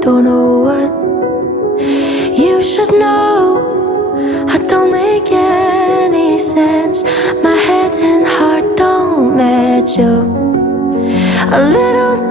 don't know what you should know. I don't make any sense. My head and heart don't match up. A little